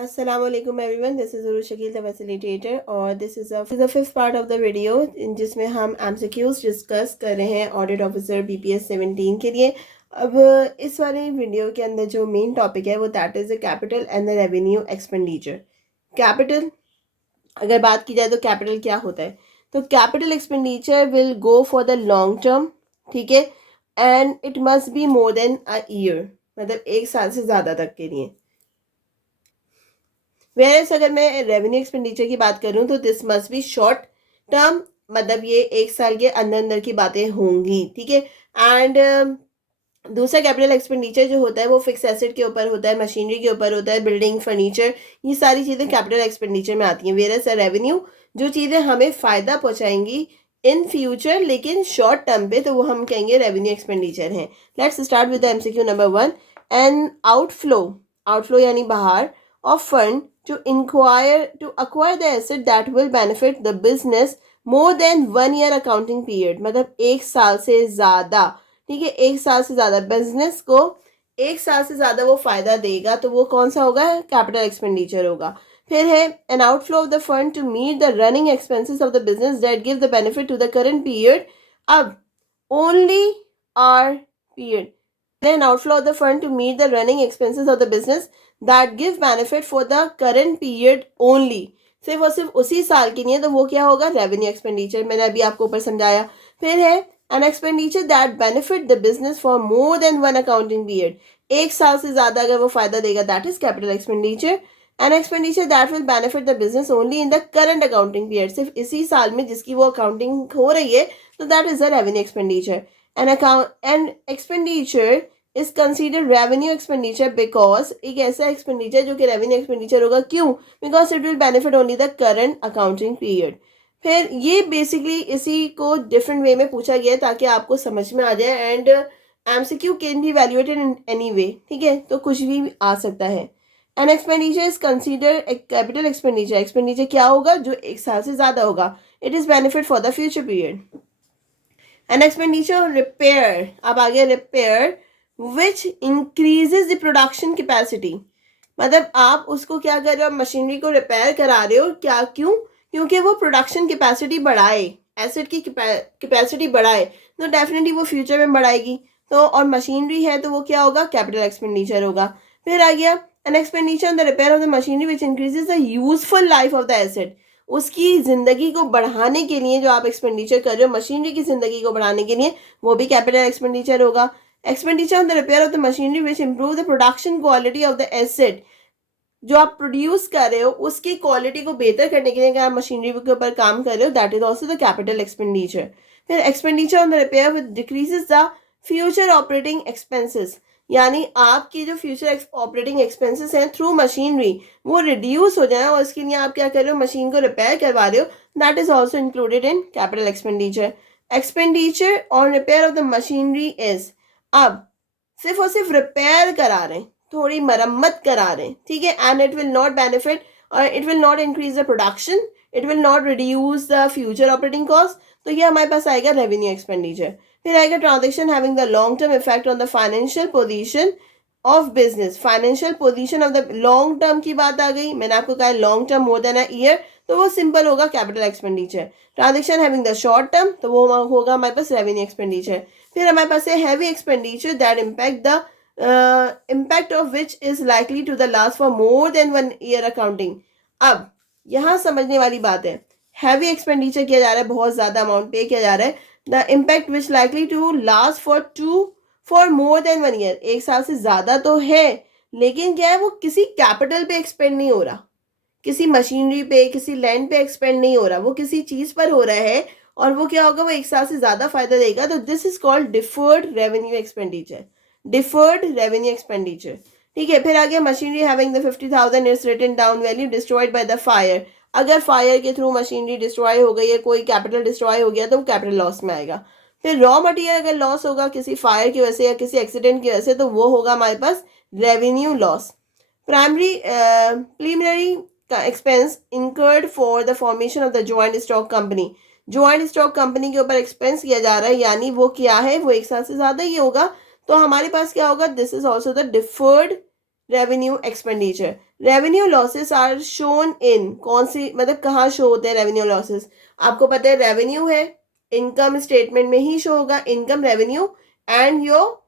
Assalamualaikum everyone, this is Uru Shakil the facilitator और this is the fifth part of the video जिसमें हम MCQs discuss कर रहे हैं ऑडिट ऑफिसर BPS 17 के लिए। अब इस वाले वीडियो के अंदर जो मेन टॉपिक है वो that is the capital and the revenue expenditure. Capital अगर बात की जाए तो कैपिटल क्या होता है, तो capital expenditure will go for the long term, ठीक है, and it must be more than a year, मतलब एक साल से ज़्यादा तक के लिए। वेयरएस अगर मैं रेवेन्यू एक्सपेंडिचर की बात करूं तो this must be short term, मतलब ये एक साल के अंदर अंदर की बातें होंगी, ठीक है। एंड दूसरा कैपिटल एक्सपेंडिचर जो होता है वो फिक्स एसेट के ऊपर होता है, मशीनरी के ऊपर होता है, बिल्डिंग फर्नीचर, ये सारी चीज़ें कैपिटल एक्सपेंडिचर में आती हैं। वेयरएस रेवेन्यू जो चीज़ें हमें फ़ायदा पहुंचाएंगी इन फ्यूचर लेकिन शॉर्ट टर्म पे, तो वो हम कहेंगे रेवेन्यू एक्सपेंडिचर हैं। Let's start with the MCQ number 1। An outflow यानी बाहर of fund to acquire the asset that will benefit the business more than 1 year accounting period, मतलब एक साल से ज़्यादा, ठीक है, एक साल से ज़्यादा बिजनेस को एक साल से ज़्यादा वो फायदा देगा, तो वो कौन सा होगा, कैपिटल एक्सपेंडिचर होगा। फिर है an outflow of the fund to meet the running expenses of the business that give the benefit to the current period. अब only our period, an outflow of the fund to meet the running expenses of the business that give benefit for the current period only, सिर्फ और सिर्फ उसी साल के लिए, तो वो क्या होगा, रेवेन्यू एक्सपेंडिचर। मैंने अभी आपको ऊपर समझाया। फिर है an expenditure that benefit the business for more than 1 accounting period, एक साल से ज्यादा अगर वो फायदा देगा, that is capital expenditure. An expenditure that will benefit the business only in the current accounting period, सिर्फ इसी साल में जिसकी वो अकाउंटिंग हो रही है, तो that is the revenue expenditure. An expenditure is considered revenue expenditure because, एक ऐसा एक्सपेंडिचर जो कि रेवेन्यू एक्सपेंडिचर होगा, क्यों, because it will benefit only the current accounting period. फिर ये बेसिकली इसी को डिफरेंट वे में पूछा गया है ताकि आपको समझ में आ जाए, and MCQ can be evaluated in any way, ठीक है, तो कुछ भी आ सकता है। An expenditure is consider capital expenditure, expenditure क्या होगा, जो एक साल से ज्यादा होगा, it is benefit for the future period. An expenditure repair, अब आगे repair which increases the production capacity, मतलब आप उसको क्या कर रहे हो, मशीनरी को रिपेयर करा रहे हो, क्या, क्यों, क्योंकि वो प्रोडक्शन कैपेसिटी बढ़ाए, एसेट की कैपेसिटी बढ़ाए, तो डेफिनेटली वो फ्यूचर में बढ़ाएगी, तो और मशीनरी है तो वो क्या होगा, कैपिटल एक्सपेंडिचर होगा। फिर आ गया an expenditure on the repair of the machinery which increases the useful life of the asset, उसकी जिंदगी को बढ़ाने के लिए जो आप एक्सपेंडिचर कर रहे हो मशीनरी की जिंदगी को बढ़ाने के लिए, वो भी कैपिटल एक्सपेंडिचर होगा। Expenditure on the repair of the machinery which improve the production quality of the asset, जो आप प्रोड्यूस कर रहे हो उसकी क्वालिटी को बेहतर करने के लिए अगर आप मशीनरी के ऊपर काम कर रहे हो, that is also the capital expenditure. फिर expenditure on the repair which decreases the future operating expenses, यानी आपकी जो फ्यूचर ऑपरेटिंग एक्सपेंसेस हैं थ्रू मशीनरी वो रिड्यूस हो जाए, और इसके लिए आप क्या कर रहे हो, मशीन को रिपेयर करवा रहे हो, that is also included in capital expenditure. Expenditure on repair of the machinery is, अब सिर्फ और सिर्फ रिपेयर करा रहे हैं, थोड़ी मरम्मत करा रहे हैं, ठीक है, and it will not benefit or it will not increase the production, it will not reduce the future operating cost, तो ये हमारे पास आएगा रेवेन्यू एक्सपेंडिचर। फिर आएगा transaction having the long term effect on the financial position of business, financial position of the long term की बात आ गई, मैंने आपको कहा long term more than a year, तो वो सिंपल होगा capital expenditure. Transaction having the short term, तो वो होगा हमारे पास रेवेन्यू एक्सपेंडिचर। फिर हमारे पास है heavy expenditure that impact of which is likely to the last for more than 1 year accounting. अब यहाँ समझने वाली बात है, हैवी एक्सपेंडिचर किया जा रहा है, बहुत ज्यादा अमाउंट पे किया जा रहा है, the impact which likely to last for more than 1 year, एक साल से ज्यादा तो है, लेकिन क्या है, वो किसी कैपिटल पे एक्सपेंड नहीं हो रहा, किसी मशीनरी पे, किसी लैंड पे एक्सपेंड नहीं हो रहा, वो किसी चीज पर हो रहा है, और वो क्या होगा, वो एक साल से ज्यादा फायदा देगा, तो this is called deferred revenue expenditure, deferred revenue expenditure, ठीक है। फिर आगे machinery having the 50,000 is written down value destroyed by the fire, अगर फायर के थ्रू मशीनरी डिस्ट्रॉय हो गई है, कोई कैपिटल डिस्ट्रॉय हो गया, तो वो कैपिटल लॉस में आएगा। फिर रॉ मटेरियल अगर लॉस होगा किसी फायर की वजह से या किसी एक्सीडेंट की वजह से, तो वो होगा हमारे पास revenue loss. Primary preliminary expense incurred for the formation of the joint stock company, joint stock company के ऊपर एक्सपेंस किया जा रहा है, यानी वो क्या है, वो एक साल से ज्यादा ही होगा, तो हमारे पास क्या होगा, this is also the deferred revenue expenditure. Revenue losses are shown in, कौन सी मतलब कहाँ शो होते हैं रेवेन्यू लॉसेस? आपको पता है रेवेन्यू है, इनकम स्टेटमेंट में ही शो होगा, income, revenue and your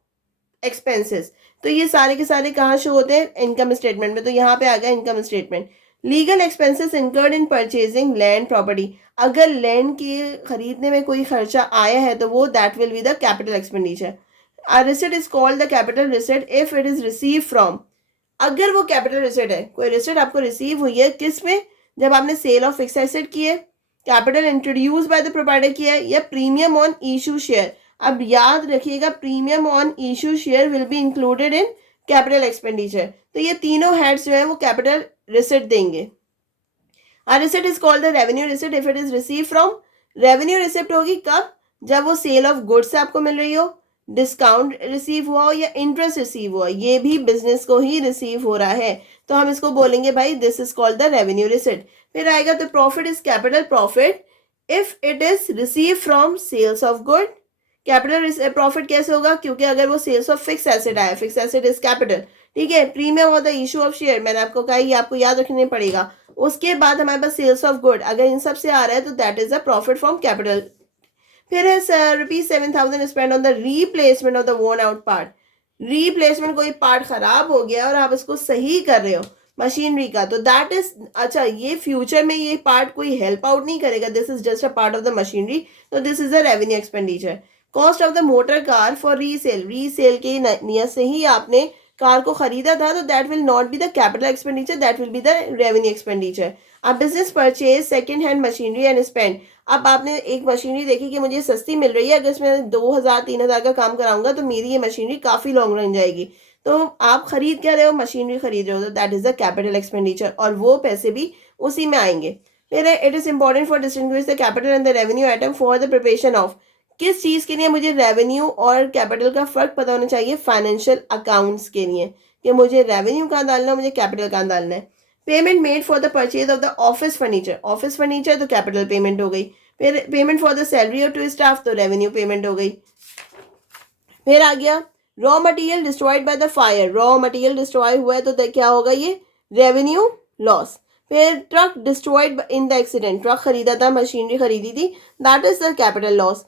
expenses. तो ये सारे के सारे कहाँ शो होते हैं? इनकम स्टेटमेंट में। तो यहाँ पे आ गया income statement. Legal expenses incurred in purchasing land property, अगर लैंड के खरीदने में कोई खर्चा आया है तो वो that will be the capital expenditure. A receipt is called the capital receipt if it is received from, अगर वो कैपिटल रिसिट है, कोई रिसिट आपको रिसीव हुई है किस में? जब आपने सेल ऑफ फिक्स एसेट की है, capital introduce by the proprietor किया है, या प्रीमियम ऑन इशू शेयर। अब याद रखिएगा premium on issue share will be included in capital expenditure. तो ये तीनों हेड्स जो है वो कैपिटल रिसिट देंगे। A receipt is called the revenue receipt if it is received from, revenue receipt होगी कब? जब वो सेल ऑफ गुड्स से आपको मिल रही हो, डिस्काउंट रिसीव हुआ हो या इंटरेस्ट रिसीव हुआ, ये भी बिजनेस को ही रिसीव हो रहा है, तो हम इसको बोलेंगे भाई this is called the revenue receipt. फिर आएगा तो profit is capital profit if it is receive from sales of good. Capital profit कैसे होगा? क्योंकि अगर वो सेल्स ऑफ फिक्स एसेट आया, फिक्स एसेट इज कैपिटल, ठीक है। प्रीमियम और द इशू ऑफ शेयर, मैंने आपको कहा ये आपको याद रखने पड़ेगा। उसके बाद हमारे पास सेल्स ऑफ गुड, अगर इन सब से आ रहा है तो that is the profit from capital. फिर है ₹7,000 spend on the replacement of the worn out part. Replacement, कोई पार्ट खराब हो गया और आप इसको सही कर रहे हो मशीनरी का, तो दैट इज, अच्छा ये फ्यूचर में ये पार्ट कोई हेल्प आउट नहीं करेगा, this is just a part of the machinery, तो this is the revenue expenditure. Cost of the motor car for resale, resale के नियत से ही आपने कार को खरीदा था, तो that will not be the capital expenditure, that will be the revenue expenditure. अब business purchase second hand machinery and spend, अब आपने एक मशीनरी देखी कि मुझे सस्ती मिल रही है, अगर इसमें 2,000-3,000 का काम कराऊंगा तो मेरी ये मशीनरी काफ़ी लॉन्ग रन जाएगी, तो आप खरीद क्या रहे हो? मशीनरी खरीद रहे हो, तो that is the capital expenditure, और वो पैसे भी उसी में आएंगे। फिर it is important for distinguish the capital and the revenue item for the preparation of, किस चीज़ के लिए मुझे रेवेन्यू और कैपिटल का फर्क पता होना चाहिए? फाइनेंशियल अकाउंट्स के लिए, कि मुझे रेवेन्यू कहाँ डालना है, मुझे कैपिटल कहाँ डालना है। Payment made for the purchase of the office furniture, office furniture तो कैपिटल पेमेंट हो गई। फिर पेमेंट फॉर द सैलरी और टू स्टाफ तो रेवेन्यू पेमेंट हो गई। फिर आ गया raw material destroyed by the fire, raw material destroy हुआ है तो क्या होगा? ये रेवेन्यू लॉस। फिर truck destroyed in the accident, truck खरीदा था, मशीनरी खरीदी थी, that is the capital loss.